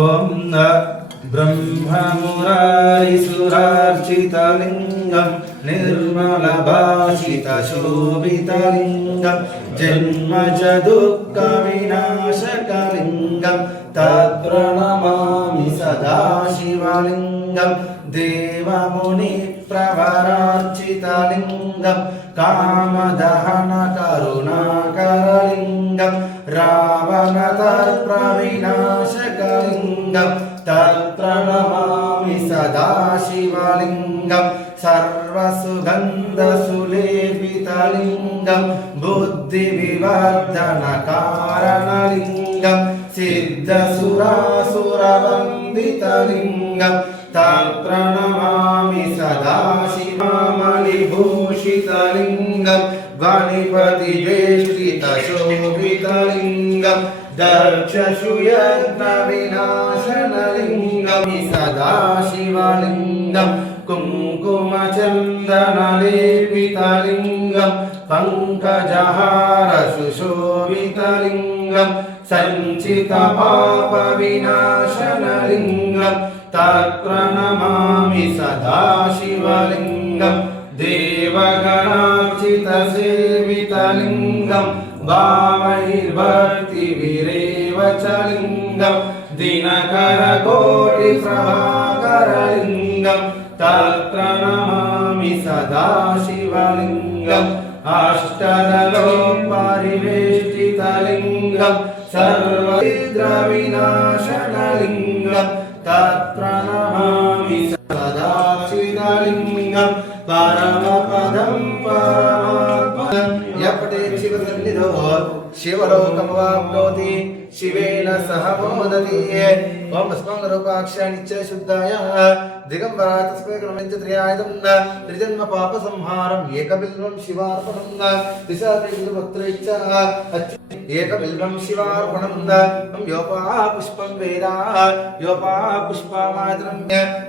ఓం బ్రహ్మమురారిసురార్చితలింగం నిర్మలభాషితశోభితలింగం జన్మజ దుఃఖ వినాశకలింగం తత్ప్రణమామి సదాశివలింగం దేవముని ప్రవరార్చితలింగం కామదహన కరుణాకరలింగం రావణతర్ప్రవినాశకలింగం తత్ప్రణమామి సదాశివలింగం సర్వసుగంధసులేపితలింగం బుద్ధివివర్ధనకారణలింగం సిద్ధసురాసురవందితలింగం తత్ప్రణమామి సదాశివమణిభూషితలింగం గణపతిదేష్టితశోభితలింగం దర్శశుయజ్ఞవినాశనలింగం సదాశివలింగం కుంకుమచందనలేపితలింగం పంకజహార సుశోభితలింగం సంచితపాపవినాశనలింగం తత్ప్రణమామి సదాశివలింగం దేవగణార్చితసేవితలింగం భావైర్భక్తివిరేవచలింగం దినకరకోటిప్రభాకరలింగం తత్ప్రణమామి సదాశివలింగం అష్టదలోపరివేష్టితలింగం సర్వవిద్రవినాశనలింగం తత్ప్రణమామి సదాశివలింగం పరమపదం పరమాత్మం యపటే శివసన్నిధో శివలోకమవాప్నోతి శివేన సహ మోదతి ఓం స్మంగరూపాక్ష నిత్య శుద్ధాయ దిగంబరా తస్మై కృణంచత్రయాయుధం త్రిజన్మ పాప సంహారం ఏకబిల్వం శివార్పణం దిశాత్రిపుత్రైచ్చ ఏకబిల్వం శివార్పణం యోపా పుష్పం వేదా యోపా పుష్పమాత్రం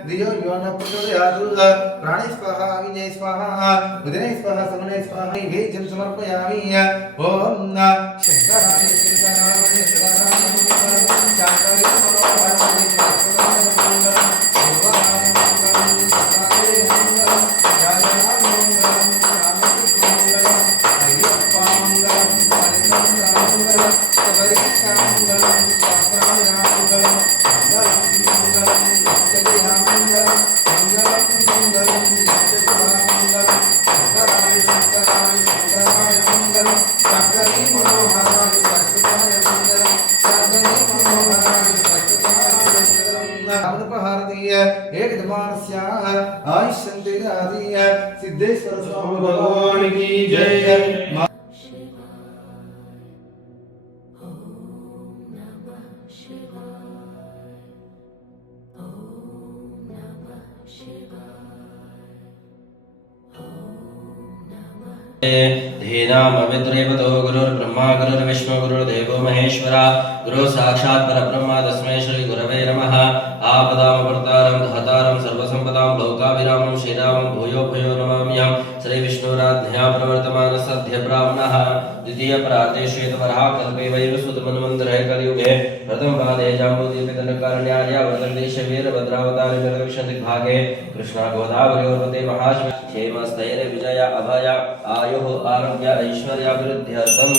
దియో యోన ప్రచోదయాత్ ప్రాణే స్వాహ విజయ స్వాహ ఉదనే స్వాహ సమనే స్వాహ వేద్యం సమర్పయామి ఓం శంకరాయ శంకరాయ सिद्धेश्वर स्वामी भगवान की जय। धीनामविद्रेवतो गुरुर्ब्रह्मा गुरुर्विष्णु गुरुर्देवो महेश्वरा गुरु साक्षात् परब्रह्म तस्मै श्री गुरवे नमः। आपदामपर्तारं हतारं सर्वसंपदां लोकाभिरामं श्रीरामं भूयो भूयो नमाम्यहं। श्री विष्णुराज्ञया प्रवर्तमानः सद्य ब्राह्मणः द्वितीय प्राते श्वेतवराहकल्पे वैवस्वतमन्वन्तरे कलियुगे प्रथम पादे जाम्बूदीपितनकारण्याय वर्तन्ते वीरभद्रावतारे दिग्भागे कृष्णा गोदावरी महाश्वे क्षेमस्थैर्य विजय अभय आयुः आरोग्य ऐश्वर्याभिवृद्ध्यर्थं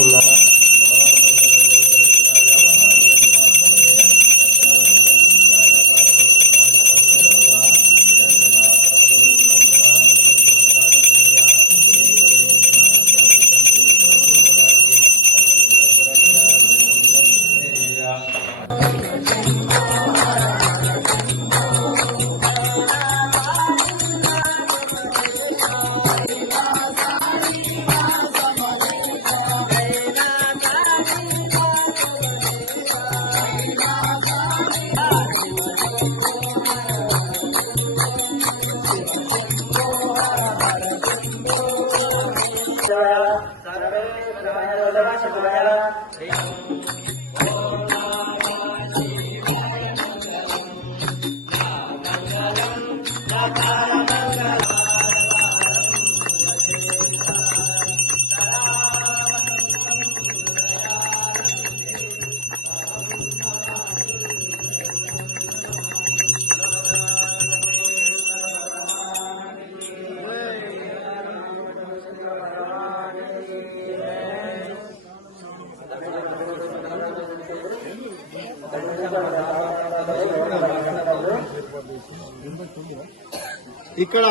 ఇక్కడ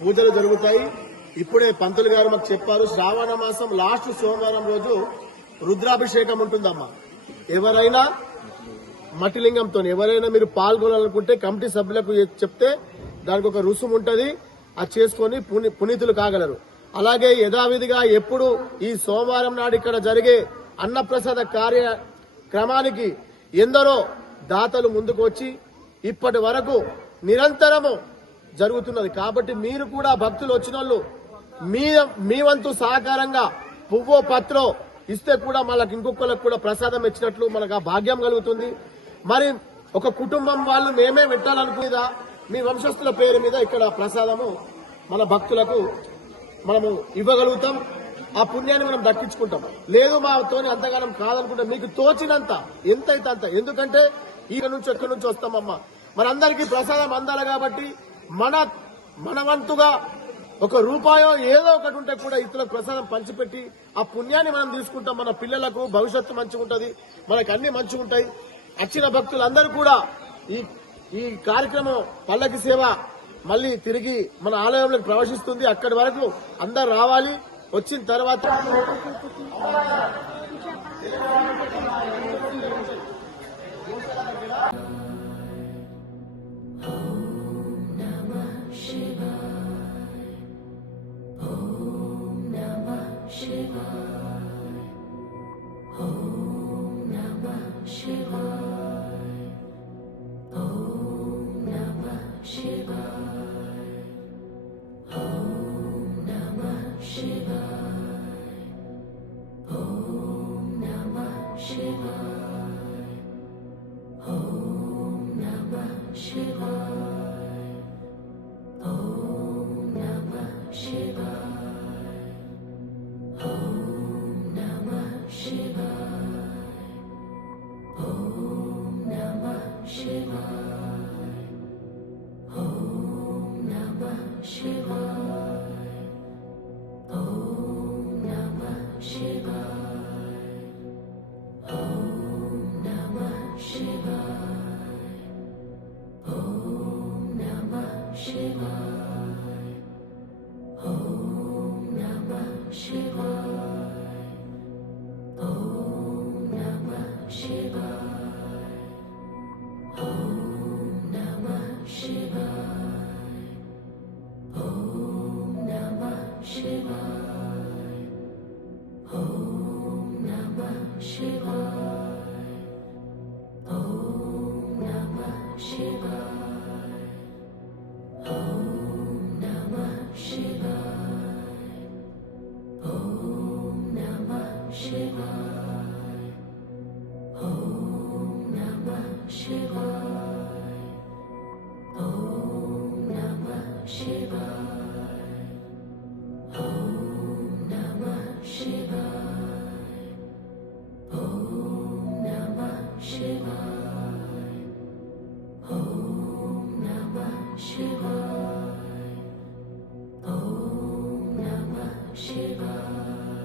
పూజలు జరుగుతాయి. ఇప్పుడే పంతులు గారు మాకు చెప్పారు, శ్రావణ మాసం లాస్ట్ సోమవారం రోజు రుద్రాభిషేకం ఉంటుందమ్మా. ఎవరైనా మట్టిలింగంతో ఎవరైనా మీరు పాల్గొనాలనుకుంటే కమిటీ సభ్యులకు చెప్తే దానికి ఒక రుసుము ఉంటుంది, అది చేసుకుని పునీతులు కాగలరు. అలాగే యథావిధిగా ఎప్పుడు ఈ సోమవారం నాడు ఇక్కడ జరిగే అన్నప్రసాద కార్యక్రమానికి ఎందరో దాతలు ముందుకు వచ్చి ఇప్పటి వరకు నిరంతరము జరుగుతున్నది. కాబట్టి మీరు కూడా భక్తులు వచ్చిన వాళ్ళు మీ వంతు సహకారంగా పువ్వో పత్రో ఇస్తే కూడా మనకు ఇంకొకరికి కూడా ప్రసాదం ఇచ్చినట్లు మనకు ఆ భాగ్యం కలుగుతుంది. మరి ఒక కుటుంబం వాళ్ళు మేమే పెట్టాలనుకునేదా మీ వంశస్థుల పేరు మీద ఇక్కడ ప్రసాదము మన భక్తులకు మనము ఇవ్వగలుగుతాం. ఆ పుణ్యాన్ని మనం దక్కించుకుంటాం. లేదు మాతోని అంతగానం కాదనుకుంటే మీకు తోచినంత ఎంతైతే అంత, ఎందుకంటే ఎక్కడి నుంచి వస్తామమ్మా, మనందరికీ ప్రసాదం అందాలి. కాబట్టి మన వంతుగా ఒక రూపాయో ఏదో ఒకటి ఉంటే కూడా ఇతరులకు ప్రసాదం పంచిపెట్టి ఆ పుణ్యాన్ని మనం తీసుకుంటాం. మన పిల్లలకు భవిష్యత్తు మంచిగా ఉంటుంది, మనకు అన్ని మంచిగా ఉంటాయి. వచ్చిన భక్తులందరూ కూడా ఈ కార్యక్రమం పల్లకి సేవ మళ్ళీ తిరిగి మన ఆలయంలోకి ప్రవేశిస్తుంది. అక్కడి వరకు అందరు రావాలి. వచ్చిన తర్వాత Shiva.